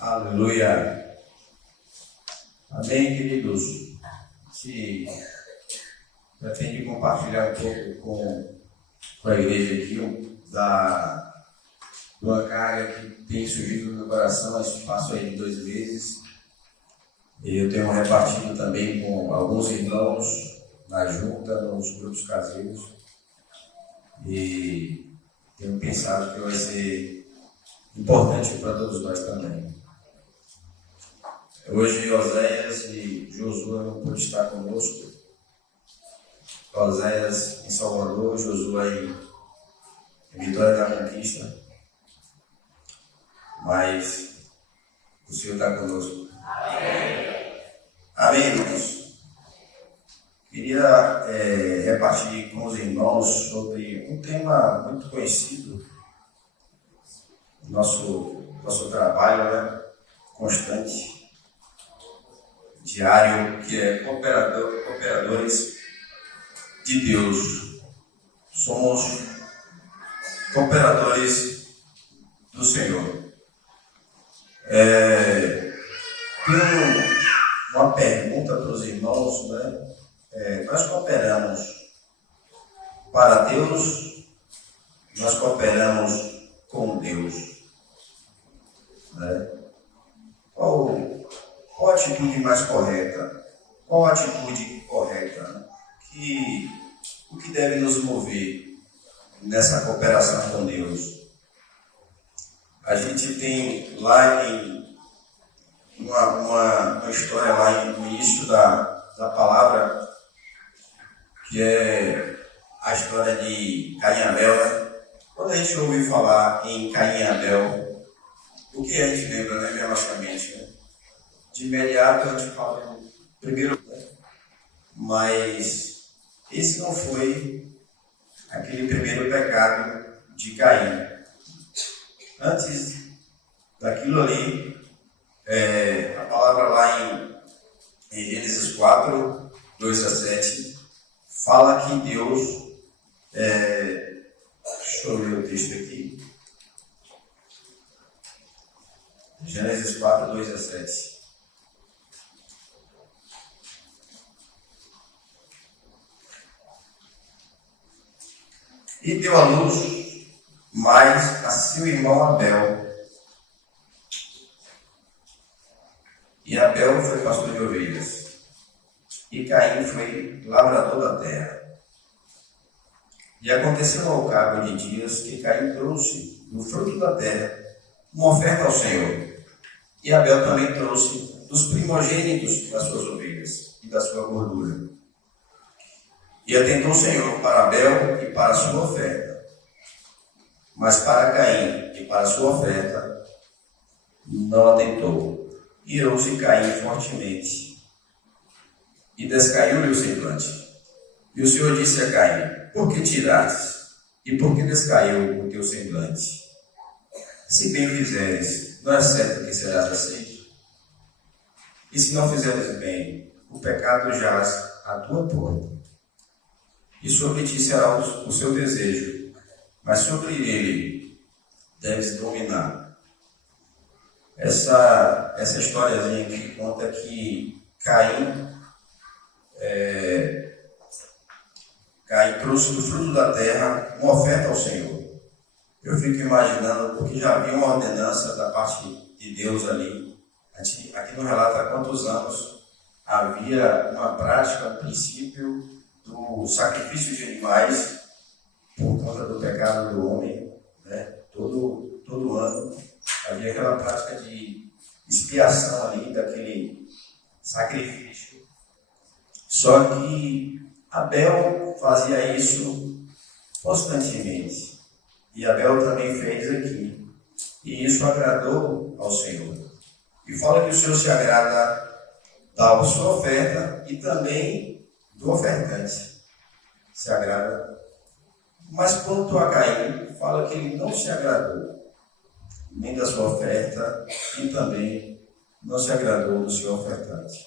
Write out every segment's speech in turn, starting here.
Aleluia. Amém, queridos? Se pretende compartilhar um pouco com a igreja aqui de uma carga que tem surgido no meu coração esse espaço aí de 2 meses. E eu tenho repartido também com alguns irmãos na junta, nos grupos caseiros. E tenho pensado que vai ser importante para todos nós também. Hoje, Oséias e Josué não pôde estar conosco. Oséias em Salvador, Josué em Vitória da Conquista. Mas o Senhor está conosco. Amém. Amém, irmãos. Queria repartir com os irmãos sobre um tema muito conhecido no nosso trabalho, né? Constante, diário, que é cooperadores de Deus. Somos cooperadores do Senhor. Tenho uma pergunta para os irmãos, né? Nós cooperamos para Deus, nós cooperamos com Deus, né? Qual a atitude mais correta? Qual a atitude correta, né? O que deve nos mover nessa cooperação com Deus? A gente tem lá uma história lá no início da palavra, que é a história de Caim e Abel, né? Quando a gente ouve falar em Caim e Abel, o que a gente lembra, né, biologicamente, né? De imediato a gente fala primeiro, né? Mas esse não foi aquele primeiro pecado de Caim. Antes daquilo ali, a palavra lá em Gênesis 4, 2 a 7, fala que Deus, deixa eu ler o texto aqui, Gênesis 4, 2 a 7. E deu à luz mais a seu irmão Abel. E Abel foi pastor de ovelhas, e Caim foi lavrador da terra. E aconteceu ao cabo de dias que Caim trouxe do fruto da terra uma oferta ao Senhor. E Abel também trouxe dos primogênitos das suas ovelhas e da sua gordura. E atentou o Senhor para Abel e para a sua oferta. Mas para Caim e para a sua oferta não atentou. Irou-se Caim fortemente e descaiu-lhe o semblante. E o Senhor disse a Caim: por que tiraste? E por que descaiu o teu semblante? Se bem fizeres, não é certo que serás aceito? E se não fizeres bem, o pecado jaz à tua porta. E sobre ti será o seu desejo, mas sobre ele deves dominar. Essa historiazinha que conta que Caim trouxe do fruto da terra uma oferta ao Senhor. Eu fico imaginando, porque já havia uma ordenança da parte de Deus ali. Aqui não relata há quantos anos havia uma prática, um princípio do sacrifício de animais por conta do pecado do homem, né? Todo ano havia aquela prática de expiação ali daquele sacrifício. Só que Abel fazia isso constantemente. E Abel também fez aqui. E isso agradou ao Senhor. E fala que o Senhor se agrada da sua oferta e também do ofertante. Se agrada. Mas quanto a Caim, fala que ele não se agradou nem da sua oferta e também não se agradou do seu ofertante.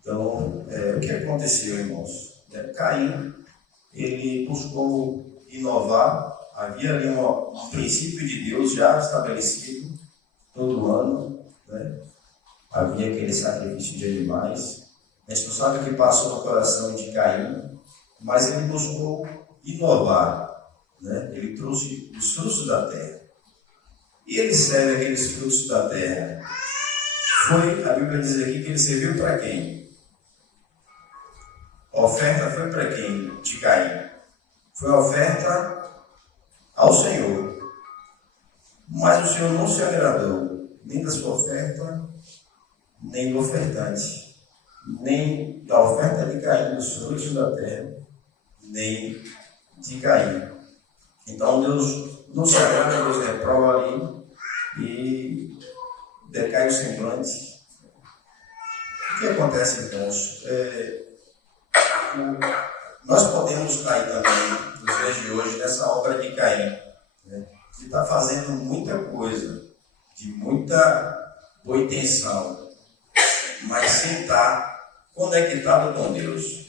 Então, o que aconteceu, irmãos? Caim, ele buscou inovar, havia ali um princípio de Deus já estabelecido todo ano, né? Havia aquele sacrifício de animais. A gente não sabe o que passou no coração de Caim, mas ele buscou inovar, né? Ele trouxe os frutos da terra. E ele serve aqueles frutos da terra. A Bíblia diz aqui que ele serviu para quem? A oferta foi para quem? De Caim. Foi a oferta ao Senhor. Mas o Senhor não se agradou nem da sua oferta, nem do ofertante, nem da oferta de Caim, dos frutos da terra, nem de Caim. Então Deus não se agrada, Deus reprova ali e decai o semblante. O que acontece, irmãos? Nós podemos cair também, nos dias de hoje, nessa obra de Caim, né? Que está fazendo muita coisa, de muita boa intenção, mas sem estar conectado com Deus,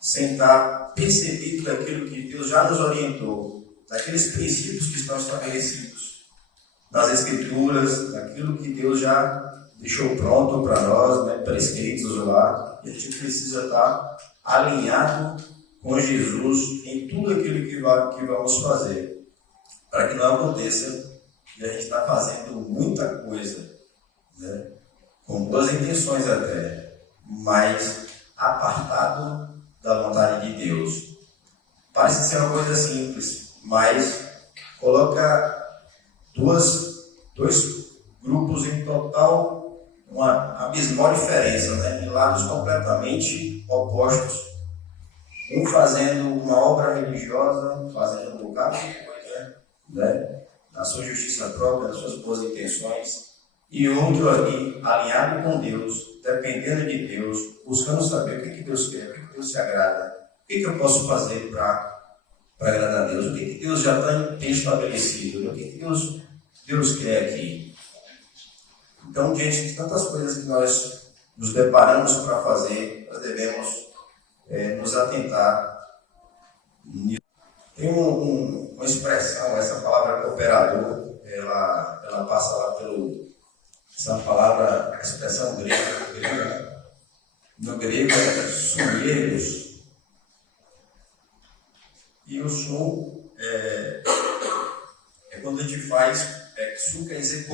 sem estar percebido daquilo que Deus já nos orientou, daqueles princípios que estão estabelecidos nas Escrituras, daquilo que Deus já deixou pronto para nós, né, prescritos lá, e a gente precisa estar alinhado com Jesus em tudo aquilo que vamos fazer, para que não aconteça de a gente estar fazendo muita coisa, né, com boas intenções até, mas apartado da vontade de Deus. Parece ser uma coisa simples, mas coloca dois grupos em total, uma abismal diferença, né? Em lados completamente opostos. Um fazendo uma obra religiosa, fazendo um bocado de coisa, né? Na sua justiça própria, nas suas boas intenções, e outro ali, alinhado com Deus, dependendo de Deus, buscando saber o que Deus quer, o que Deus se agrada, o que eu posso fazer para agradar a Deus, o que Deus já tem estabelecido, o que Deus quer aqui. Então, diante de tantas coisas que nós nos deparamos para fazer, nós devemos nos atentar. Tem uma expressão, essa palavra cooperador, ela passa lá essa palavra, a expressão grega, no grego é sumeiros, e o sum é quando a gente faz, sum quer dizer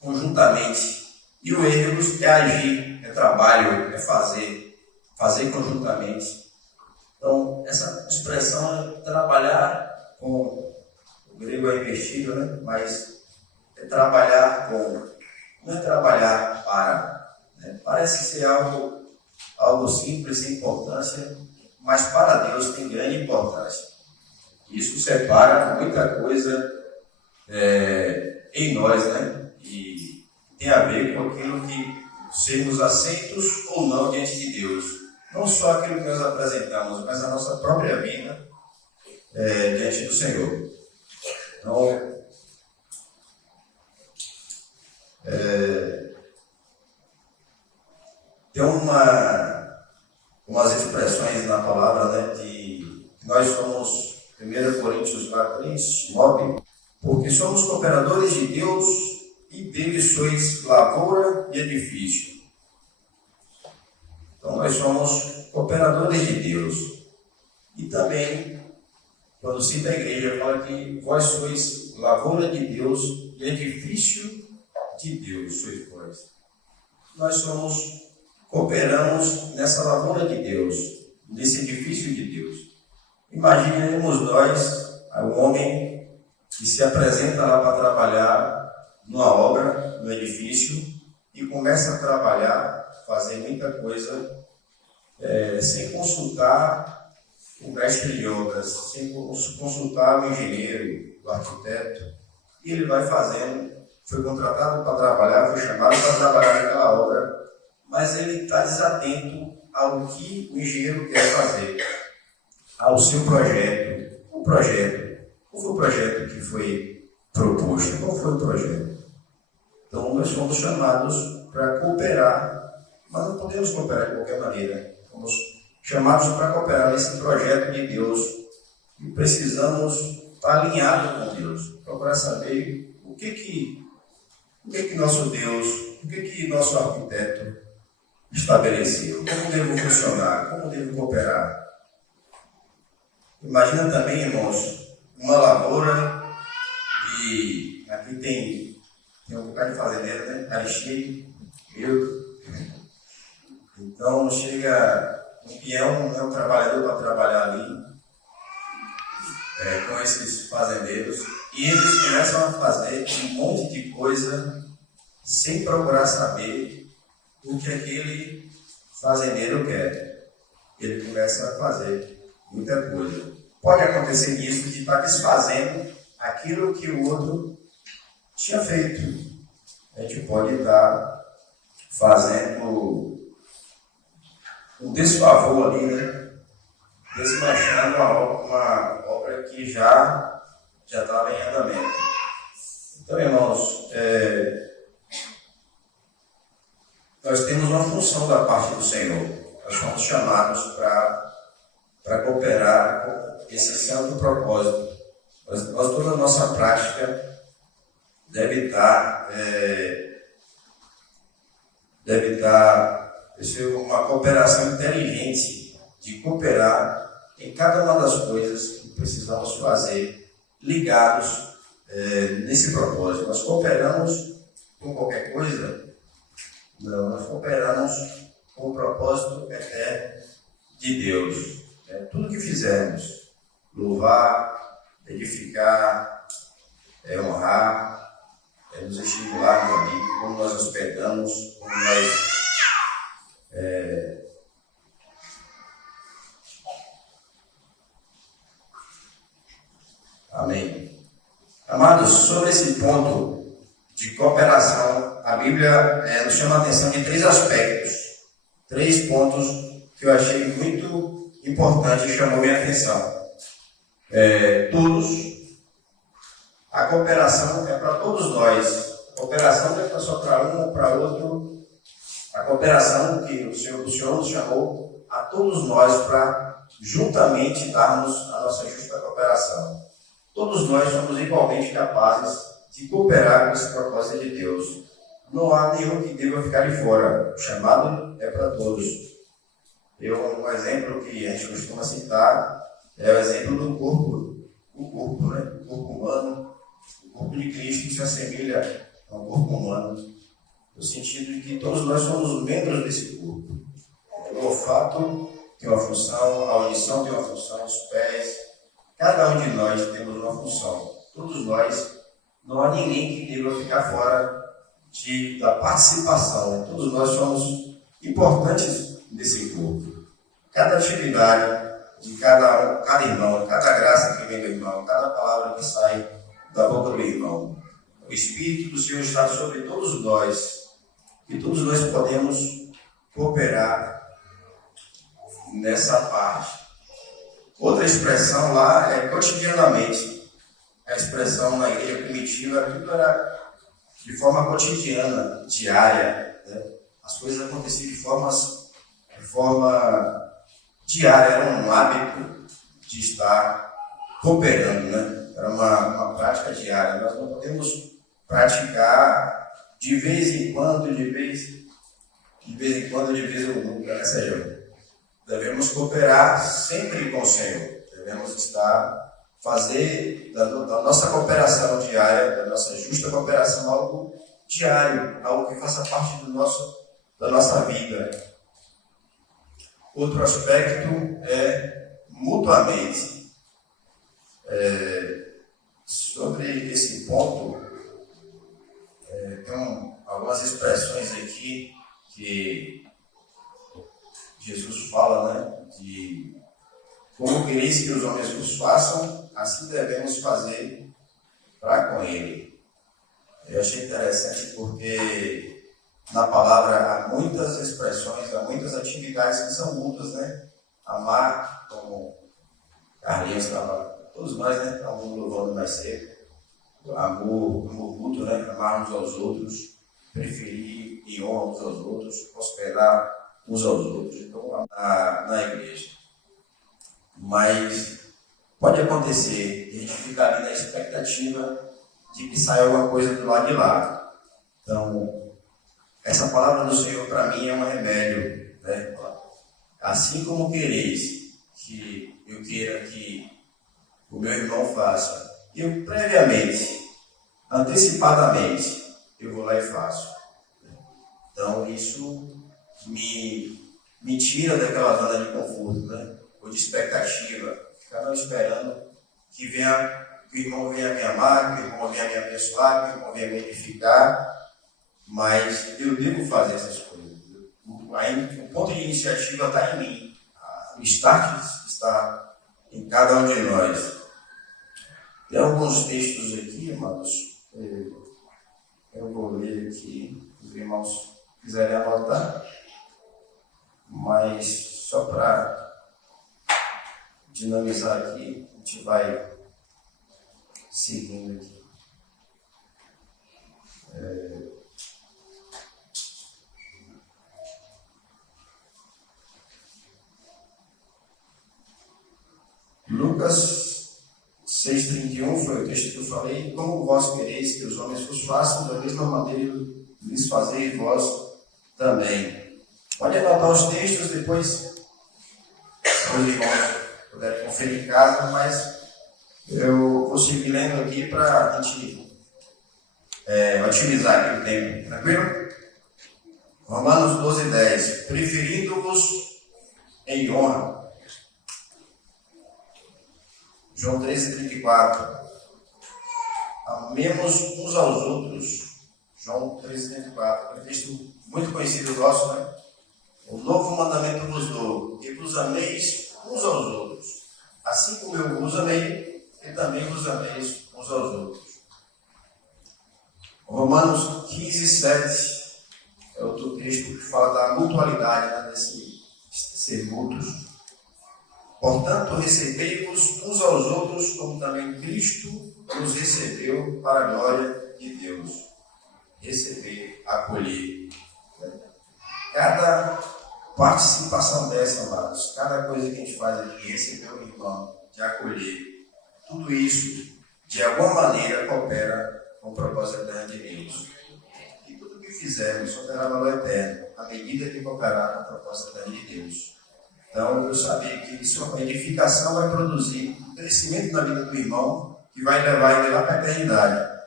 conjuntamente, e o ergos é agir, é trabalho, é fazer conjuntamente. Então, essa expressão é trabalhar com, o grego é investido, né? Mas é trabalhar com, não é trabalhar para, né? Parece ser algo simples, sem importância, mas para Deus tem grande importância. Isso separa muita coisa em nós, né? E tem a ver com aquilo que sermos aceitos ou não diante de Deus. Não só aquilo que nós apresentamos, mas a nossa própria vida diante do Senhor. Então, tem umas expressões na palavra, né, de nós somos, 1 Coríntios 9, porque somos cooperadores de Deus e dele sois lavoura e edifício. Então, nós somos cooperadores de Deus. E também, quando cita a igreja, fala que vós sois lavoura de Deus e edifício de Deus, sois vós. Nós cooperamos nessa lavoura de Deus, nesse edifício de Deus. Imaginemos nós, um homem que se apresenta lá para trabalhar numa obra, no edifício, e começa a trabalhar, fazer muita coisa, sem consultar o mestre de obras, sem consultar o engenheiro, o arquiteto, e ele vai fazendo, foi contratado para trabalhar, foi chamado para trabalhar naquela obra, mas ele está desatento ao que o engenheiro quer fazer, ao seu projeto. Qual foi o projeto que foi proposto? Qual foi o projeto? Então, nós fomos chamados para cooperar, mas não podemos cooperar de qualquer maneira. Fomos chamados para cooperar nesse projeto de Deus e precisamos estar alinhados com Deus, procurar saber o que nosso Deus, o que nosso arquiteto estabeleceu, como devo funcionar, como devo cooperar. Imagina também, irmãos, uma lavoura e aqui tem um bocado de fazendeiro, né? Cara cheio, então chega um peão, um trabalhador para trabalhar ali com esses fazendeiros e eles começam a fazer um monte de coisa sem procurar saber o que aquele fazendeiro quer. Ele começa a fazer muita coisa. Pode acontecer isso de estar desfazendo aquilo que o outro tinha feito. A gente pode estar fazendo um desfavor ali, né? Desmanchando uma obra que já estava em andamento. Então, irmãos, nós temos uma função da parte do Senhor. Nós somos chamados para cooperar com esse santo propósito. Toda a nossa prática deve estar uma cooperação inteligente, de cooperar em cada uma das coisas que precisamos fazer, ligados nesse propósito. Nós cooperamos com qualquer coisa? Não, nós cooperamos com o propósito eterno de Deus. Tudo que fizermos, louvar, edificar, honrar, nos estimular no amigo, como nós hospedamos, como nós Amém. Amados, sobre esse ponto de cooperação, a Bíblia nos chama a atenção de 3 aspectos, 3 pontos que eu achei muito importante e chamou minha atenção. A cooperação é para todos nós. A cooperação não é só para um ou para outro. A cooperação que o Senhor nos chamou a todos nós para juntamente darmos a nossa justa cooperação. Todos nós somos igualmente capazes de cooperar com esse propósito de Deus. Não há nenhum que deva ficar de fora. O chamado é para todos. Um exemplo que a gente costuma citar é o exemplo do corpo. O corpo, né? O corpo humano. O corpo de Cristo se assemelha ao corpo humano, no sentido de que todos nós somos membros desse corpo. O olfato tem uma função, a audição tem uma função, os pés. Cada um de nós temos uma função. Todos nós, não há ninguém que deva ficar fora da participação. Todos nós somos importantes nesse corpo. Cada atividade de cada irmão, cada graça que vem do irmão, cada palavra que sai da boca do irmão. O Espírito do Senhor está sobre todos nós. E todos nós podemos cooperar nessa parte. Outra expressão lá é cotidianamente. A expressão na igreja primitiva, tudo era de forma cotidiana, diária. Né? As coisas aconteciam de forma diária, era um hábito de estar cooperando. Né? Era uma prática diária. Nós não podemos praticar de vez em quando, de vez ou nunca, né, Sérgio? Devemos cooperar sempre com o Senhor. Devemos fazer da nossa cooperação diária, da nossa justa cooperação, algo diário, algo que faça parte da nossa vida. Outro aspecto é mutuamente. Sobre esse ponto, tem algumas expressões aqui que Jesus fala, né, de como quereis que os homens vos façam, assim devemos fazer para com ele. Eu achei interessante porque na palavra há muitas expressões, há muitas atividades que são mútuas, né? Amar, como Carlinhos estava, todos nós, né? Estamos louvando mais cedo. Amor mútuo, né? Amarmos aos outros. preferir em honra uns aos outros, prosperar uns aos outros. Então, na igreja. Mas pode acontecer, a gente fica ali na expectativa de que saia alguma coisa do lado de lá. Então, essa palavra do Senhor para mim é um remédio, né? Assim como quereis que eu queira que o meu irmão faça, eu previamente, antecipadamente, eu vou lá e faço. Então, isso me tira daquela zona de conforto, né? Ou de expectativa, ficar não esperando que o irmão venha me amar, que o irmão venha me abençoar, que o irmão venha me edificar, mas eu devo fazer essas coisas. O ponto de iniciativa está em mim, o start está em cada um de nós. Tem alguns textos aqui, irmãos, eu vou ler aqui, os irmãos quiserem anotar, mas só para dinamizar aqui, a gente vai seguindo aqui. Lucas 6,31 foi o texto que eu falei. Como vós quereis que os homens vos façam, da mesma maneira lhes fazeis vós também. Pode anotar os textos, depois os irmãos puderem conferir em casa, mas eu vou seguir lendo aqui para a gente otimizar aqui o tempo. Tranquilo? Romanos 12:10. Preferindo-vos em honra. João 13:34. Amemos uns aos outros. João 13:34. É um texto muito conhecido nosso, né? O novo mandamento vos dou, que vos ameis uns aos outros. Assim como eu vos amei, e também vos ameis uns aos outros. Romanos 15:7 é outro texto que fala da mutualidade, né, desse ser mútuos. Portanto, recebei-vos uns aos outros, como também Cristo nos recebeu para a glória de Deus. Receber, acolher. Cada participação dessa, amados, cada coisa que a gente faz aqui, receber o irmão, de acolher, tudo isso, de alguma maneira, coopera com o propósito eterno de Deus. E tudo que fizermos só terá valor eterno, à medida que cooperar com o propósito eterno de Deus. Então, eu sabia que isso, a edificação vai produzir um crescimento na vida do irmão, que vai levar ele lá para a eternidade.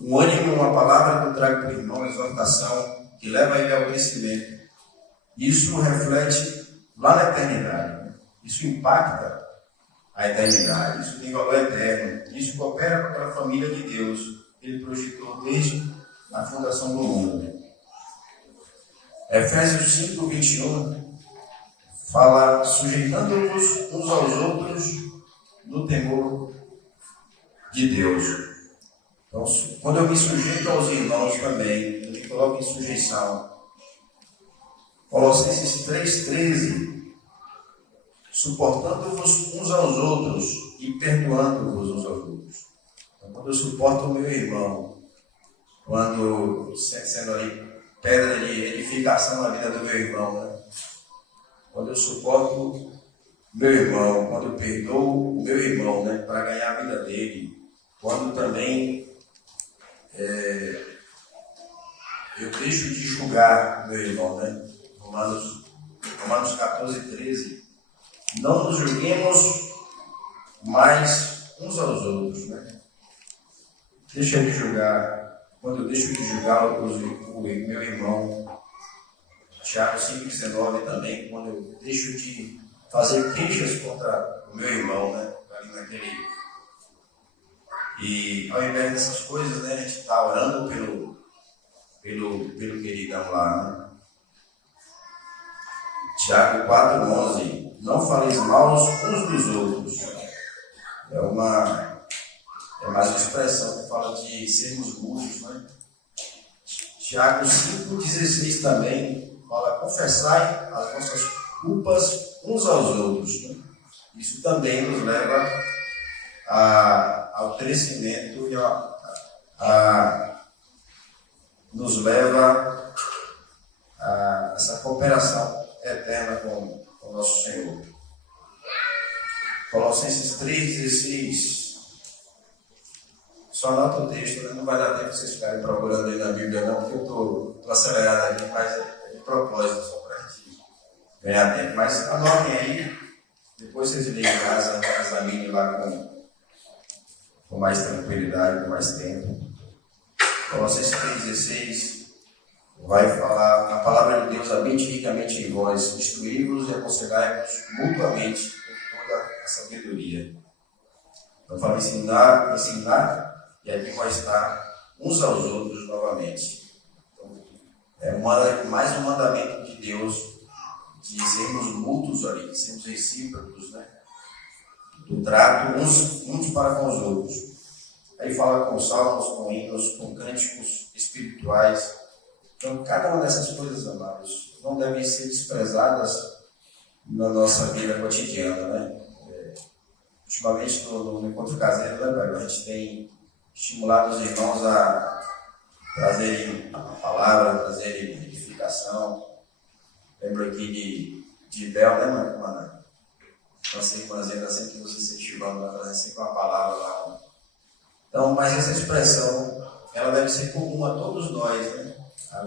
Um ânimo, uma palavra que eu trago para o irmão, uma exortação, que leva ele ao crescimento. Isso reflete lá na eternidade. Isso impacta a eternidade. Isso tem valor eterno. Isso coopera com aquela família de Deus que Ele projetou desde a fundação do mundo. Efésios 5:21 fala: sujeitando-vos uns aos outros no temor de Deus. Então, quando eu me sujeito aos irmãos também, eu me coloco em sujeição. Colossenses 3:13, suportando-vos uns aos outros e perdoando-vos uns aos outros. Então, quando eu suporto o meu irmão, quando sendo ali pedra de edificação na vida do meu irmão, né? Quando eu suporto meu irmão, quando eu perdoo o meu irmão, né, para ganhar a vida dele, quando também eu deixo de julgar o meu irmão, né? Romanos 14:13. Não nos julguemos mais uns aos outros, né? Deixa de julgar. Quando eu deixo de julgar o meu irmão, Tiago 5:19 também, quando eu deixo de fazer queixas contra o meu irmão, né? Ali naquele. E ao invés dessas coisas, né, a gente está orando pelo queridão lá, né? Tiago 4:11. Não faleis mal uns dos outros. É mais uma expressão que fala de sermos mudos, né? Tiago 5:16 também fala: confessai as vossas culpas uns aos outros, né? Isso também nos leva ao crescimento e nos leva a essa cooperação eterna com o nosso Senhor. Colossenses 3,16. Só anota o texto, né? Não vai dar tempo de vocês ficarem procurando aí na Bíblia, não, porque eu estou acelerado aqui, mas é de propósito, só para a gente ganhar tempo. Mas anotem aí, depois vocês leem em casa, examinem lá com mais tranquilidade, com mais tempo. Colossenses 3,16 vai falar: a palavra de Deus habite ricamente em vós, instruí-vos e aconselhai-vos mutuamente com toda a sabedoria. Então fala ensinar, e admoestar uns aos outros novamente. Então, é mais um mandamento de Deus, de sermos mútuos ali, de sermos recíprocos, né? Do trato uns para com os outros. Aí fala com salmos, com hinos, com cânticos espirituais. Então, cada uma dessas coisas, amados, não devem ser desprezadas na nossa vida cotidiana, né? Ultimamente, no encontro caseiro, né, velho? A gente tem estimulado os irmãos a trazerem a palavra, trazerem edificação. Lembro aqui de Bel, né, mano? Nossa irmãzinha sempre que nos incentivando a trazer sempre uma palavra lá. Então, mas essa expressão, ela deve ser comum a todos nós, né?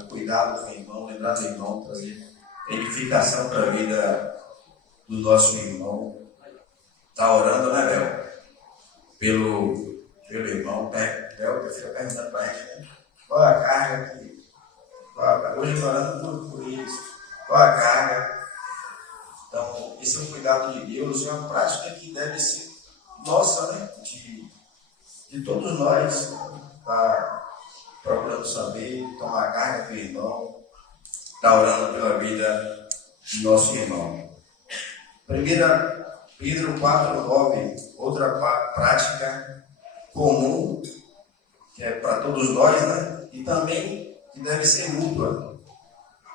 O cuidado com o irmão, lembrar do irmão, trazer edificação para a vida do nosso irmão. Está orando, né, Bel? Pelo irmão. Bel fica perguntando para a gente, né? Qual a carga que... Hoje estou orando por isso. Qual a carga? Então, esse é um cuidado de Deus, é uma prática que deve ser nossa, né? De todos nós, tá procurando saber, tomar a carga do irmão, tá orando pela vida do nosso irmão. 1 Pedro 4,9, outra prática comum, que é para todos nós, né? E também que deve ser mútua.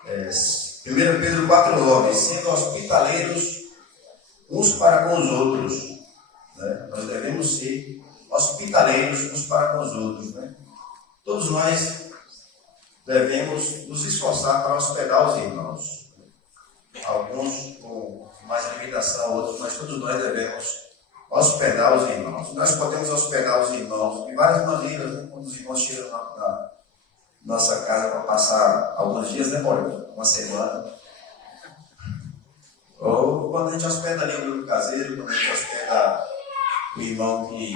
1 Pedro 4,9, sendo hospitaleiros uns para com os outros. Né? Nós devemos ser hospitaleiros uns para com os outros. Né? Todos nós devemos nos esforçar para hospedar os irmãos. Alguns com mais limitação, outros, mas todos nós devemos hospedar os irmãos. Nós podemos hospedar os irmãos de várias maneiras, né? Quando os irmãos chegam na nossa casa para passar alguns dias, né, Paulo? Uma semana. Ou quando a gente hospeda ali o grupo caseiro, quando a gente hospeda o irmão que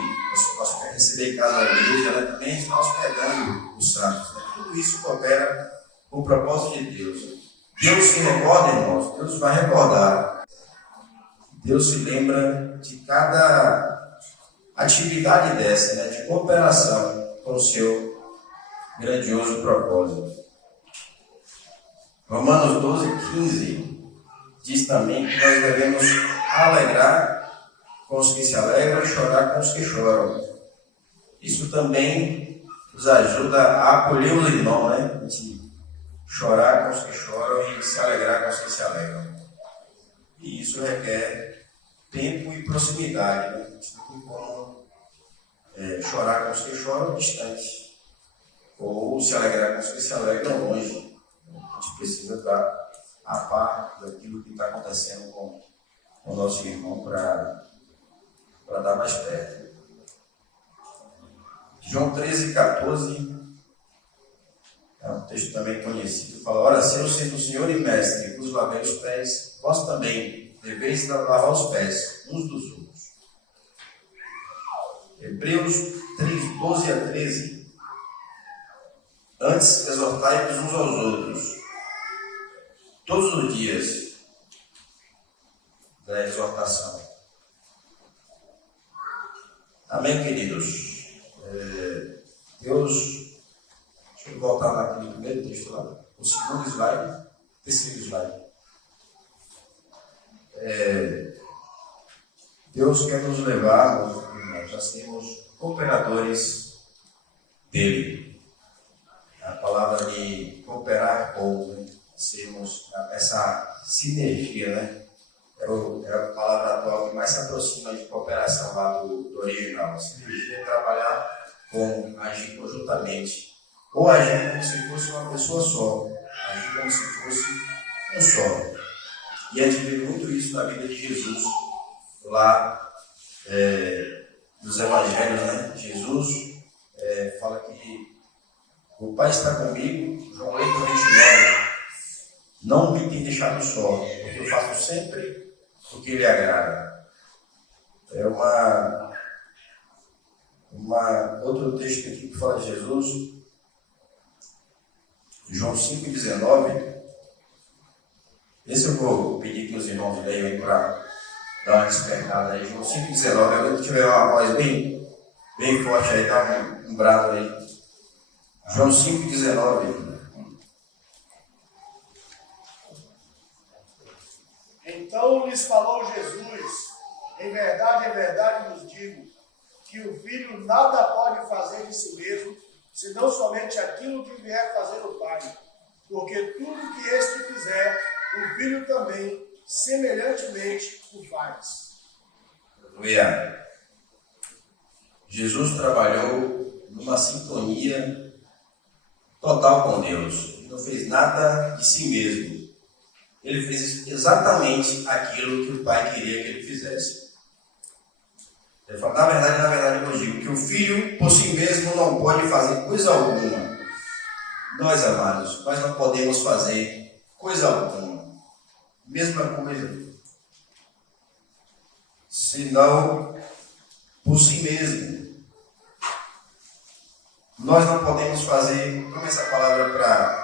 quer receber em casa da igreja, né? Também a gente está hospedando os santos. Né? Tudo isso coopera com o propósito de Deus. Deus se recorda, irmãos, Deus vai recordar. Deus se lembra de cada atividade dessa, né? De cooperação com o seu grandioso propósito. Romanos 12,15 diz também que nós devemos alegrar com os que se alegram e chorar com os que choram. Isso também nos ajuda a acolher o irmão, né? A gente chorar com os que choram e se alegrar com os que se alegram. E isso requer tempo e proximidade, né? A gente não tem como chorar com os que choram distante, ou se alegrar com os que se alegram longe. A gente precisa estar a par daquilo que está acontecendo com o nosso irmão para estar mais perto. João 13,14 é um texto também conhecido. Fala: ora, se eu sendo o Senhor e Mestre vos lavei os pés, vós também deveis lavar os pés uns dos outros. Hebreus 3:12-13. Antes, exortai-vos uns aos outros, todos os dias da exortação. Amém, queridos? Deus, deixa eu voltar naquele primeiro texto lá, o segundo slide, terceiro slide. Deus quer nos levar, irmãos, a sermos cooperadores dele. A palavra de cooperar com, né? Sermos essa sinergia, né? É a palavra atual que mais se aproxima de cooperação lá do original. Sinergia é trabalhar com, agir conjuntamente. ou agindo como se fosse uma pessoa só, agindo como se fosse um só. E a gente vê muito isso na vida de Jesus, lá nos evangelhos, né? Jesus fala que o Pai está comigo, João 8:29, não me tem deixado só, porque eu faço sempre o que lhe agrada. É outro texto aqui que fala de Jesus, João 5:19. Esse eu vou pedir que os irmãos leiam aí para dar uma despertada aí. João 5:19, agora tiver uma voz bem forte aí, dá um brado aí. João 5:19. Então lhes falou Jesus: em verdade vos digo, que o Filho nada pode fazer de si mesmo, senão somente aquilo que vier fazer o Pai. Porque tudo que este fizer, o Filho também, semelhantemente, o faz. Aleluia. Jesus trabalhou numa sintonia total com Deus. Ele não fez nada de si mesmo. Ele fez exatamente aquilo que o Pai queria que ele fizesse. Ele fala, na verdade, eu digo que o Filho, por si mesmo, não pode fazer coisa alguma. Nós, amados, nós não podemos fazer coisa alguma. Mesma coisa. Senão, por si mesmo. Nós não podemos fazer, toma essa palavra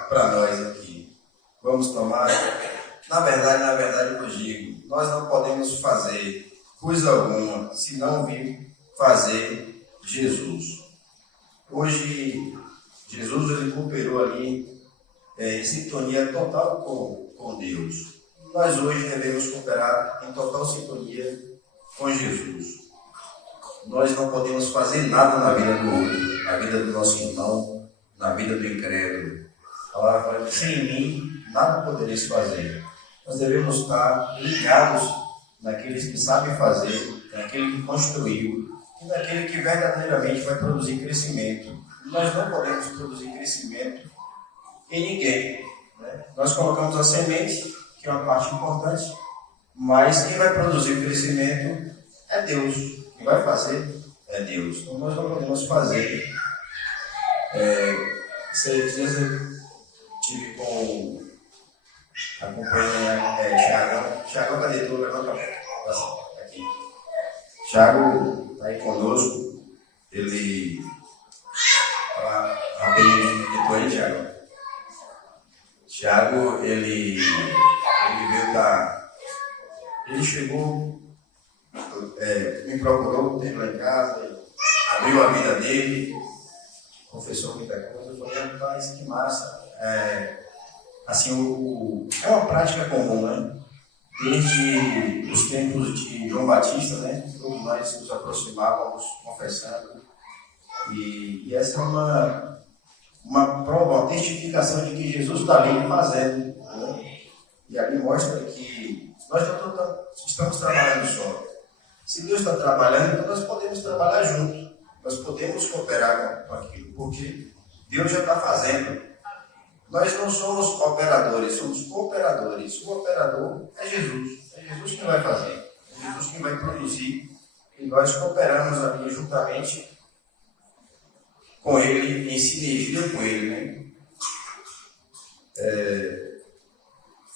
para nós aqui. Vamos tomar. Na verdade, eu digo, nós não podemos fazer coisa alguma se não vir fazer Jesus. Hoje, Jesus ele cooperou ali em sintonia total com Deus. Nós hoje devemos cooperar em total sintonia com Jesus. Nós não podemos fazer nada na vida do outro, na vida do nosso irmão, na vida do incrédulo. A palavra fala que sem mim nada podereis fazer. Nós devemos estar ligados naqueles que sabem fazer, naquele que construiu e naquele que verdadeiramente vai produzir crescimento. Nós não podemos produzir crescimento em ninguém. Né? Nós colocamos a semente, que é uma parte importante, mas quem vai produzir crescimento é Deus. Quem vai fazer é Deus. Então nós não podemos fazer. Esses dias eu tive acompanhando Thiagão, cadê tu? Levanta aqui. Thiago está aí conosco. Ele. Rapidinho, que tu aí, Thiago. Thiago, ele veio da. Ele chegou, me procurou, teve lá em casa, abriu a vida dele, confessou muita coisa. Eu falei, rapaz, que massa. Assim, é uma prática comum, né? Desde os tempos de João Batista, né? Todos nós nos aproximávamos confessando. E essa é uma prova, uma testificação de que Jesus está ali fazendo. Né? E ali mostra que nós não estamos trabalhando só. Se Deus está trabalhando, então nós podemos trabalhar juntos. Nós podemos cooperar com aquilo, porque Deus já está fazendo. Nós não somos operadores, somos cooperadores. O operador é Jesus. É Jesus que vai fazer. É Jesus que vai produzir. E nós cooperamos ali juntamente com Ele, em sinergia com Ele. Né?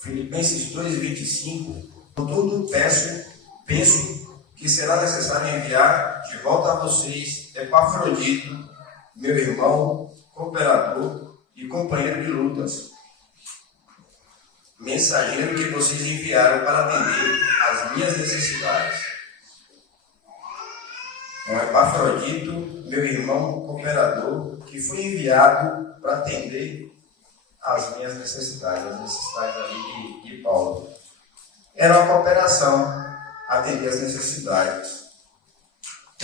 Filipenses 2:25. Contudo, penso que será necessário enviar de volta a vocês Epafrodito, meu irmão, cooperador e companheiro de lutas, mensageiro que vocês enviaram para atender às minhas necessidades. Epafrodito, meu irmão cooperador, que foi enviado para atender às minhas necessidades, as necessidades ali de Paulo. Era uma cooperação, atender às necessidades.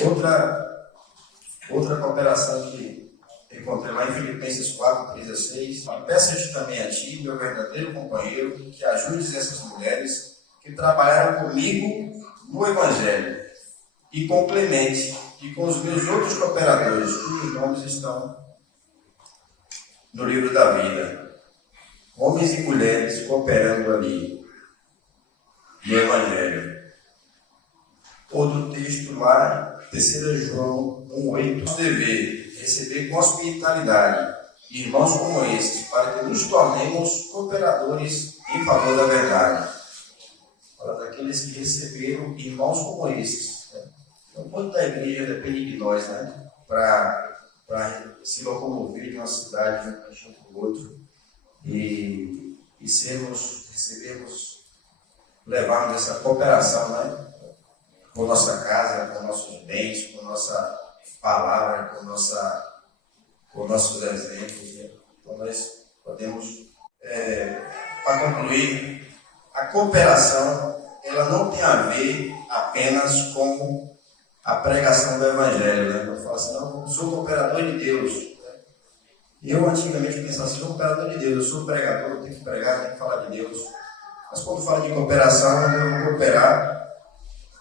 Outra cooperação que encontrei lá em Filipenses 4:3-6. Peço-te também a ti, meu verdadeiro companheiro, que ajudes essas mulheres que trabalharam comigo no Evangelho e complemente, e com os meus outros cooperadores, cujos nomes estão no livro da vida. Homens e mulheres cooperando ali no Evangelho. Outro texto lá, 3 João 1,8. Nosso dever, receber com hospitalidade irmãos como estes, para que nos tornemos cooperadores em favor da verdade. Fala daqueles que receberam irmãos como estes. Né? Então, quanto da igreja depende de nós, né? Para se locomover de uma cidade para o outro e levarmos essa cooperação, né? Com nossa casa, com nossos bens, com nossa palavra, com nossos exemplos. Né? Então nós podemos, para concluir, a cooperação ela não tem a ver apenas com a pregação do Evangelho. Né? Eu falo assim, não, eu sou cooperador de Deus. Né? Eu antigamente pensava assim, sou cooperador de Deus, eu sou pregador, eu tenho que pregar, eu tenho que falar de Deus. Mas quando falo de cooperação, eu vou cooperar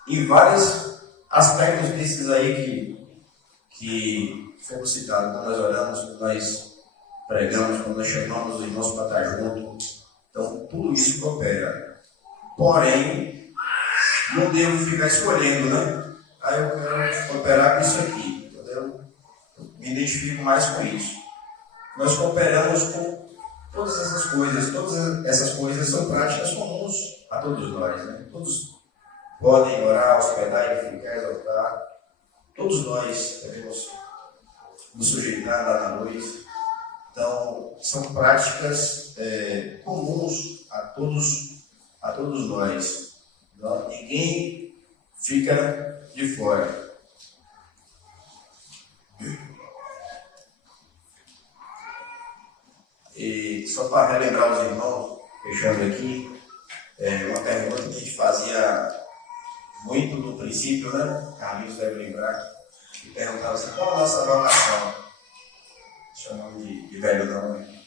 em vários aspectos desses aí que foram citados. Quando nós oramos, quando nós pregamos, quando nós chamamos os irmãos para estar juntos. Então, tudo isso coopera. Porém, não devo ficar escolhendo, né? Aí eu quero cooperar com isso aqui. Entendeu? Eu me identifico mais com isso. Nós cooperamos com todas essas coisas. Todas essas coisas são práticas comuns a todos nós, né? Todos podem orar, hospedar, edificar, exaltar. Todos nós devemos nos sujeitar, andar na luz. Então, são práticas comuns a todos nós. Não, ninguém fica de fora. E só para relembrar os irmãos, fechando aqui, uma pergunta que a gente fazia muito no princípio, né? Carlinhos deve lembrar, que perguntava assim, qual a nossa vocação? Chamamos de velho não, né?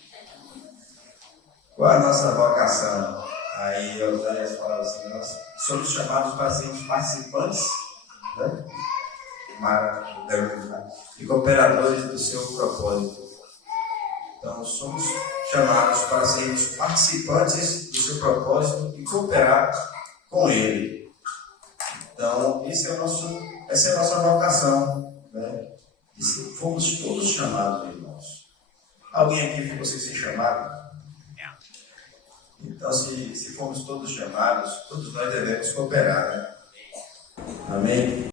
Qual a nossa vocação? Aí o Oséias falava assim, nós somos chamados para sermos participantes, né? E cooperadores do seu propósito. Então, somos chamados para sermos participantes do seu propósito e cooperar com ele. Então, essa é a nossa vocação, né? E fomos todos chamados, irmãos. Alguém aqui ficou sem ser chamado? Então, se fomos todos chamados, todos nós devemos cooperar, né? Amém?